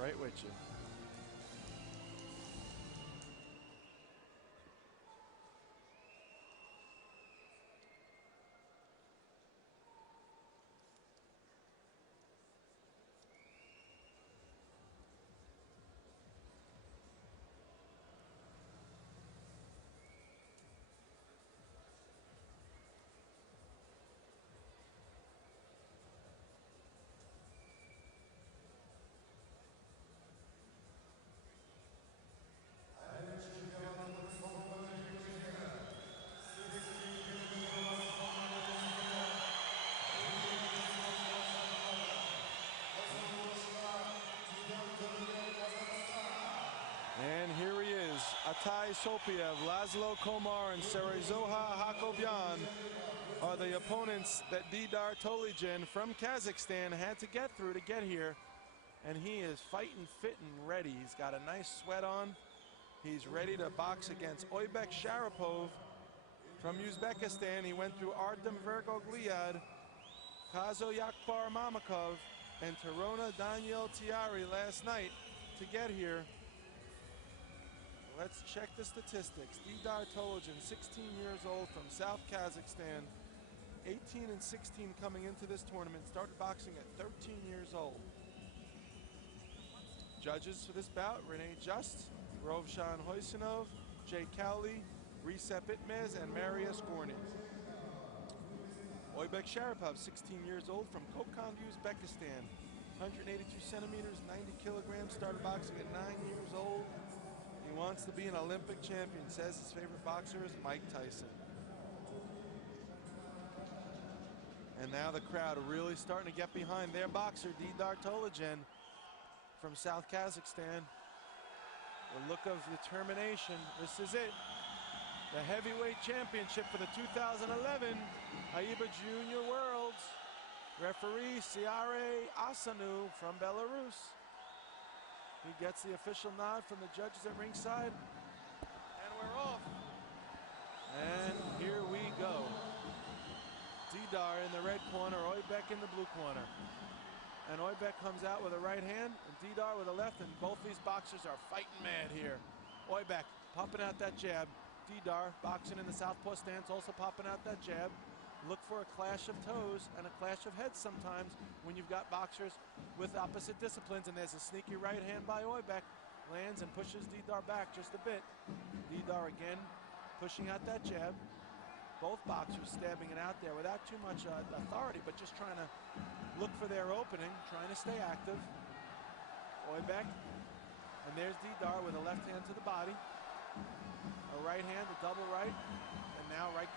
Right with you. And here he is, Atai Sopiev, Laszlo Komar, and Serizoha Hakovyan are the opponents that Didar Tolygin from Kazakhstan had to get through to get here. And he is fighting fit and ready. He's got a nice sweat on. He's ready to box against Oybek Sharipov from Uzbekistan. He went through Artem Vergogliad, Kazo Yakbar Mamakov, and Torona Daniel Tiari last night to get here. Let's check the statistics. Didar Tolygin, 16 years old from South Kazakhstan, 18 and 16 coming into this tournament, started boxing at 13 years old. Judges for this bout, Renee Just, Rovshan Hoisinov, Jay Cowley, Recep Itmez, and Marius Gorny. Oybek Sharipov, 16 years old from Kokand, Uzbekistan, 182 centimeters, 90 kilograms, started boxing at 9 years old. He wants to be an Olympic champion, says his favorite boxer is Mike Tyson. And now the crowd are really starting to get behind their boxer, Didar Tolygin from South Kazakhstan. The look of determination. This is it. The heavyweight championship for the 2011 AIBA Junior Worlds. Referee Siare Asanu from Belarus. He gets the official nod from the judges at ringside. And we're off. And here we go. Didar in the red corner, Oybek in the blue corner. And Oybek comes out with a right hand, and Didar with a left, and both these boxers are fighting mad here. Oybek popping out that jab. Didar boxing in the southpaw stance, also popping out that jab. Look for a clash of toes and a clash of heads sometimes when you've got boxers with opposite disciplines, and there's a sneaky right hand by Oybek. Lands and pushes Didar back just a bit. Didar again pushing out that jab. Both boxers stabbing it out there without too much authority, but just trying to look for their opening, trying to stay active. Oybek, and there's Didar with a left hand to the body. A right hand, a double right, and now back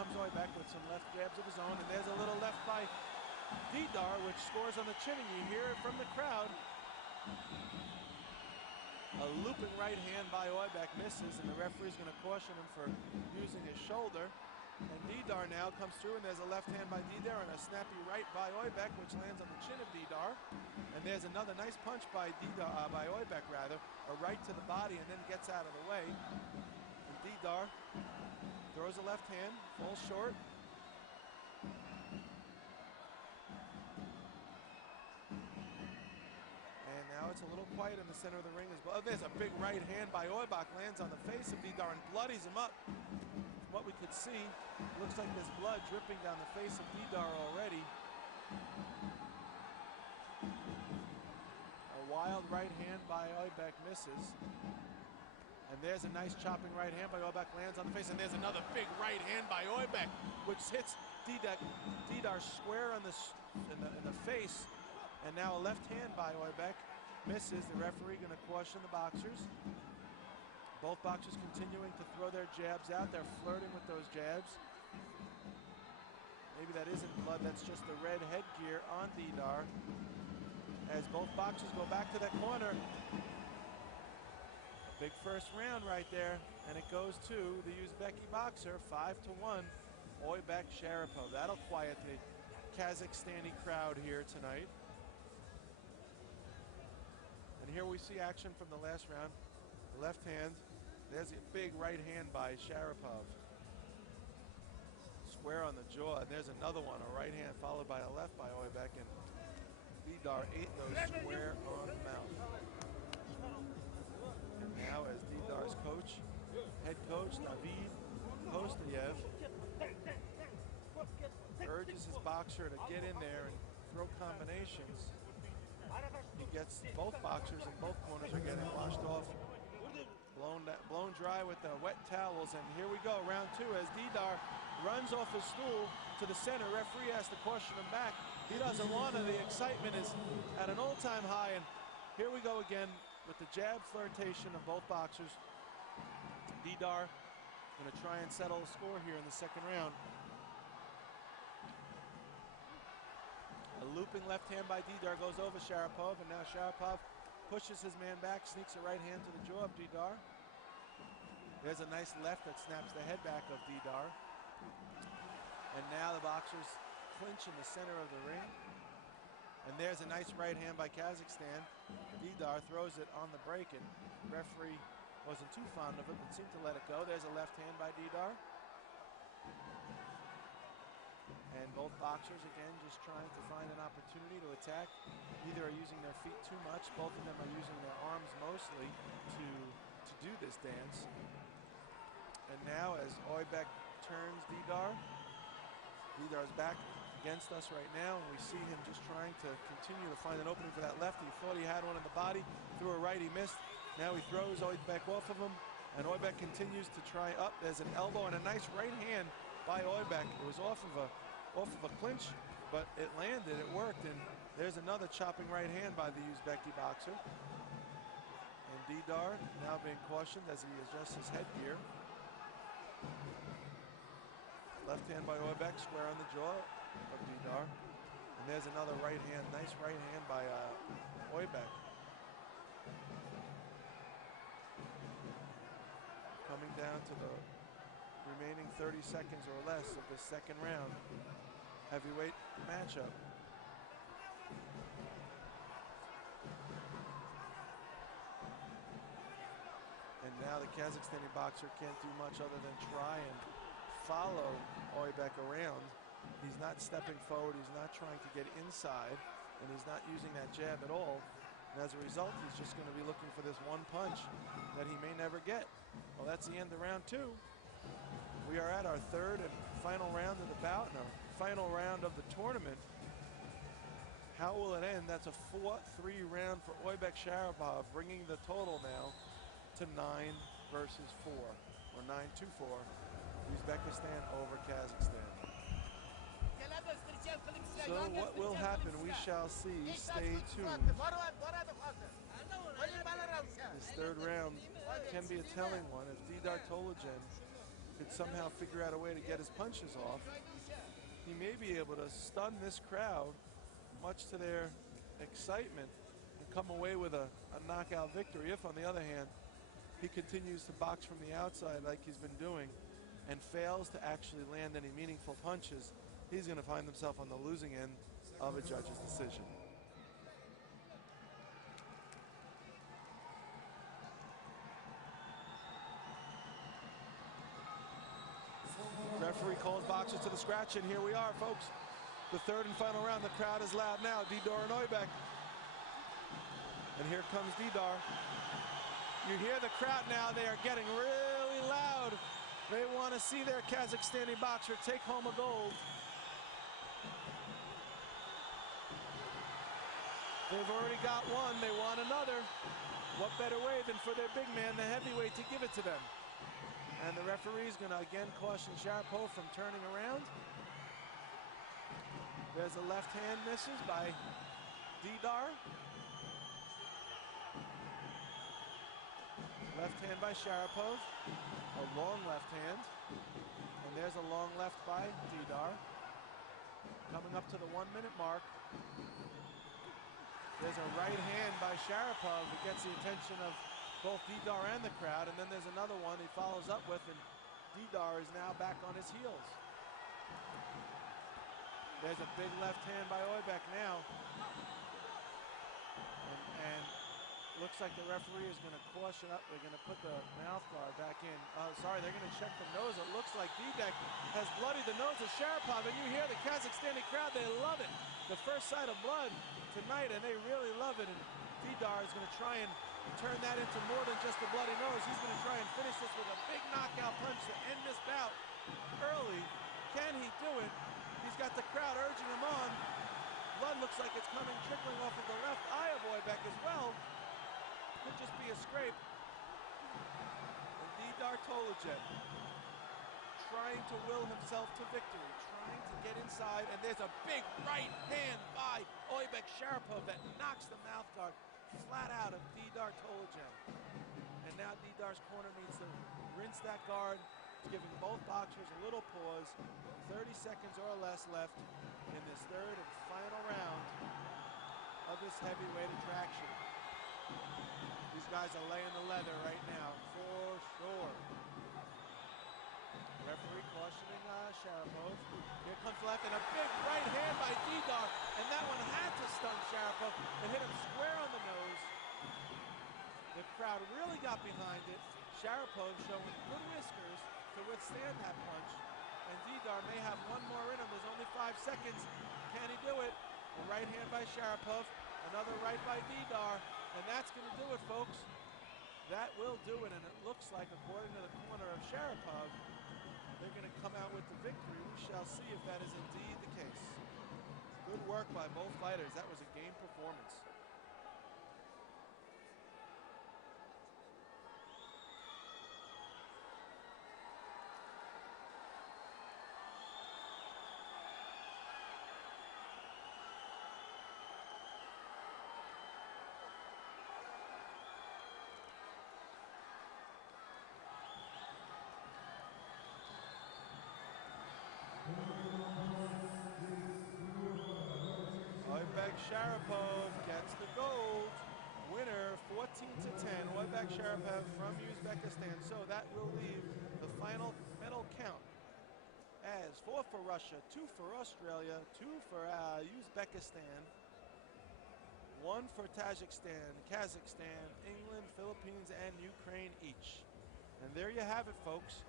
comes Oybek with some left jabs of his own, and there's a little left by Didar, which scores on the chin, and you hear it from the crowd. A looping right hand by Oybek misses, and the referee's going to caution him for using his shoulder. And Didar now comes through, and there's a left hand by Didar and a snappy right by Oybek, which lands on the chin of Didar. And there's another nice punch by Oybek rather, a right to the body, and then gets out of the way. And Didar throws a left hand, falls short. And now it's a little quiet in the center of the ring as well. Oh, there's a big right hand by Oybek, lands on the face of Didar and bloodies him up. From what we could see, looks like there's blood dripping down the face of Didar already. A wild right hand by Oybek misses. And there's a nice chopping right hand by Oybek, lands on the face, and there's another big right hand by Oybek, which hits Didar square on in the face. And now a left hand by Oybek misses. The referee going to caution the boxers. Both boxers continuing to throw their jabs out. They're flirting with those jabs. Maybe that isn't blood, that's just the red headgear on Didar. As both boxers go back to that corner. A big first round right there, and it goes to the Uzbeki boxer, 5-1, Oybek Sharipov. That'll quiet the Kazakhstani crowd here tonight. And here we see action from the last round. The left hand, there's a big right hand by Sharipov. Square on the jaw, and there's another one, a right hand followed by a left by Oybek, and Didar ate those square on the mouth. now as Didar's coach, head coach David Kostayev, urges his boxer to get in there and throw combinations. He gets both boxers and both corners are getting washed off, blown dry with the wet towels. And here we go, round two, as Didar runs off his stool to the center. Referee has to caution him back. He doesn't want to. The excitement is at an all-time high. And here we go again with the jab flirtation of both boxers. Didar going to try and settle the score here in the second round. A looping left hand by Didar goes over Sharapov, and now Sharapov pushes his man back, sneaks a right hand to the jaw of Didar. There's a nice left that snaps the head back of Didar. And now the boxers clinch in the center of the ring. And there's a nice right hand by Kazakhstan. Didar throws it on the break, and the referee wasn't too fond of it, but seemed to let it go. There's a left hand by Didar. And both boxers, again, just trying to find an opportunity to attack. Neither are using their feet too much. Both of them are using their arms mostly to do this dance. And now as Oibek turns Didar, Didar's back against us right now, and we see him just trying to continue to find an opening for that left. He thought he had one in the body, threw a right, he missed. Now he throws Oibek off of him, and Oibek continues to try up. There's an elbow and a nice right hand by Oibek. It was off of a clinch, but it landed, it worked, and there's another chopping right hand by the Uzbeki boxer. And Didar now being cautioned as he adjusts his headgear. Left hand by Oibek, square on the jaw of Didar. And there's another right hand, nice right hand by Oibek. Coming down to the remaining 30 seconds or less of the second round heavyweight matchup. And now the Kazakhstani boxer can't do much other than try and follow Oibek around. He's not stepping forward, he's not trying to get inside, and he's not using that jab at all. And as a result, he's just going to be looking for this one punch that he may never get. Well, that's the end of round two. We are at our third and final round of the bout, and our final round of the tournament. How will it end? That's a 4-3 round for Oibek Sharapov, bringing the total now to 9 versus 4, or 9-4. Uzbekistan over Kazakhstan. So what will happen, we shall see. Stay tuned. This third round can be a telling one. If Didar Tologen could somehow figure out a way to get his punches off, he may be able to stun this crowd, much to their excitement, and come away with a knockout victory. If, on the other hand, he continues to box from the outside like he's been doing and fails to actually land any meaningful punches, he's going to find himself on the losing end of a judge's decision. Referee calls boxers to the scratch, and here we are, folks. The third and final round. The crowd is loud now. Didar and Oibek. And here comes Didar. You hear the crowd now. They are getting really loud. They want to see their Kazakhstani boxer take home a gold. They've already got one. They want another. What better way than for their big man, the heavyweight, to give it to them? And the referee's going to again caution Sharapov from turning around. There's a left hand misses by Didar. Left hand by Sharapov. A long left hand. And there's a long left by Didar. Coming up to the 1 minute mark. There's a right hand by Sharapov that gets the attention of both Didar and the crowd, and then there's another one he follows up with, and Didar is now back on his heels. There's a big left hand by Oibek now. And looks like the referee is going to caution up. They're going to put the mouth guard back in. Sorry, they're going to check the nose. It looks like Didar has bloodied the nose of Sharapov, and you hear the Kazakhstani crowd, they love it. The first sight of blood tonight, and they really love it. And Didar is going to try and turn that into more than just a bloody nose. He's going to try and finish this with a big knockout punch to end this bout early. Can he do it? He's got the crowd urging him on. Blood looks like it's coming, trickling off of the left eye of Oibek as well. Could just be a scrape. And Didar Tolojen trying to will himself to victory, trying to get inside, and there's a big right hand by Oibek Sharipov that knocks the mouth guard flat out of Didar Tolojen. And now Didar's corner needs to rinse that guard, giving both boxers a little pause. 30 seconds or less left in this third and final round of this heavyweight attraction. These guys are laying the leather right now, for sure. Referee cautioning Sharipov. Here comes left, and a big right hand by Didar, and that one had to stun Sharipov and hit him square on the nose. The crowd really got behind it. Sharipov showing good whiskers to withstand that punch, and Didar may have one more in him. There's only 5 seconds. Can he do it? A right hand by Sharipov, another right by Didar, and that's going to do it, folks. That will do it, and it looks like, according to the corner of Sharipov, they're going to come out with the victory. We shall see if that is indeed the case. Good work by both fighters. That was a game performance. Oibek Sharipov gets the gold. Winner 14-10. Oibek Sharipov from Uzbekistan. So that will leave the final medal count as 4 for Russia, 2 for Australia, 2 for Uzbekistan, 1 for Tajikistan, Kazakhstan, England, Philippines, and Ukraine each. And there you have it, folks.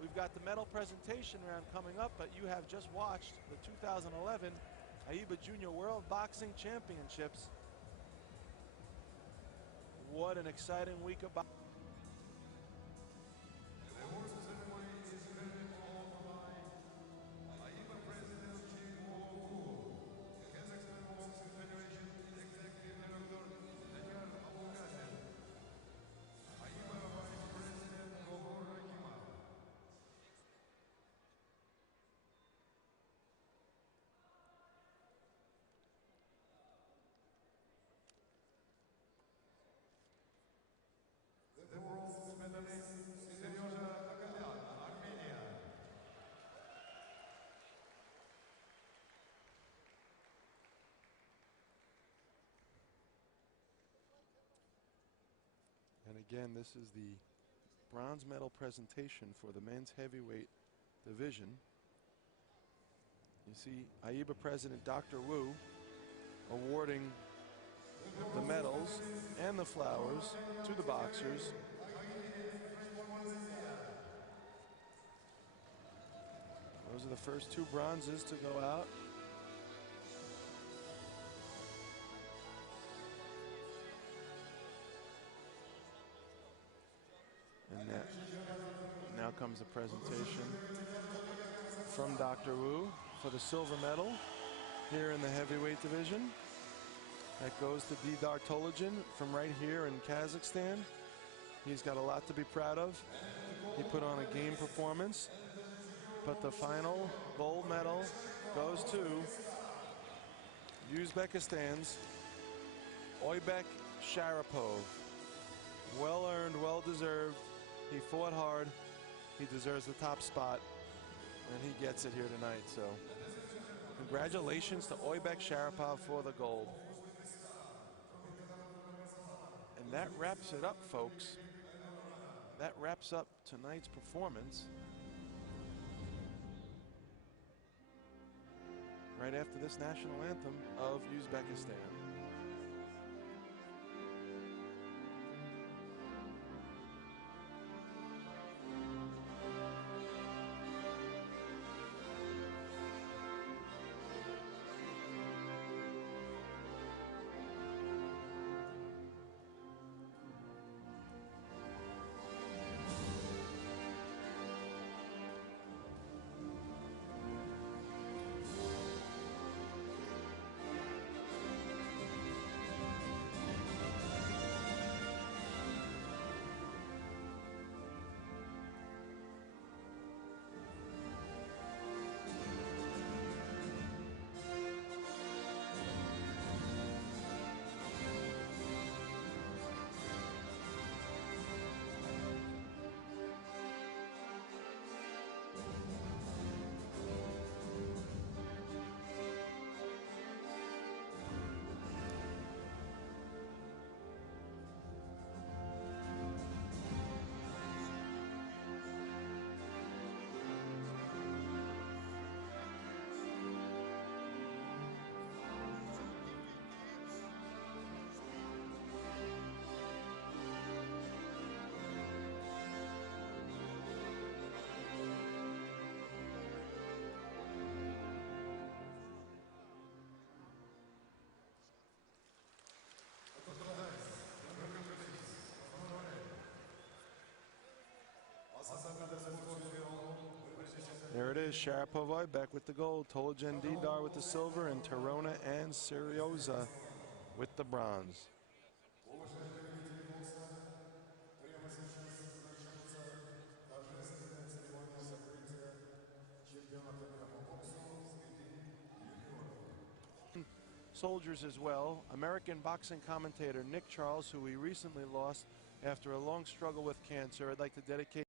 We've got the medal presentation round coming up, but you have just watched the 2011 AIBA Junior World Boxing Championships. What an exciting week of boxing. And again, this is the bronze medal presentation for the men's heavyweight division. You see AIBA President Dr. Wu awarding the medals and the flowers to the boxers. Those are the first 2 bronzes to go out. And now comes the presentation from Dr. Wu for the silver medal here in the heavyweight division. That goes to Didar Tolojen from right here in Kazakhstan. He's got a lot to be proud of. He put on a game performance, but the final gold medal goes to Uzbekistan's Oibek Sharipov. Well earned, well deserved. He fought hard. He deserves the top spot, and he gets it here tonight. So congratulations to Oibek Sharipov for the gold. And that wraps it up, folks. That wraps up tonight's performance. Right after this national anthem of Uzbekistan. is Sharapova back with the gold, Tolojan Didar with the silver, and Torona and Serioza with the bronze. Soldiers as well. American boxing commentator Nick Charles, who we recently lost after a long struggle with cancer. I'd like to dedicate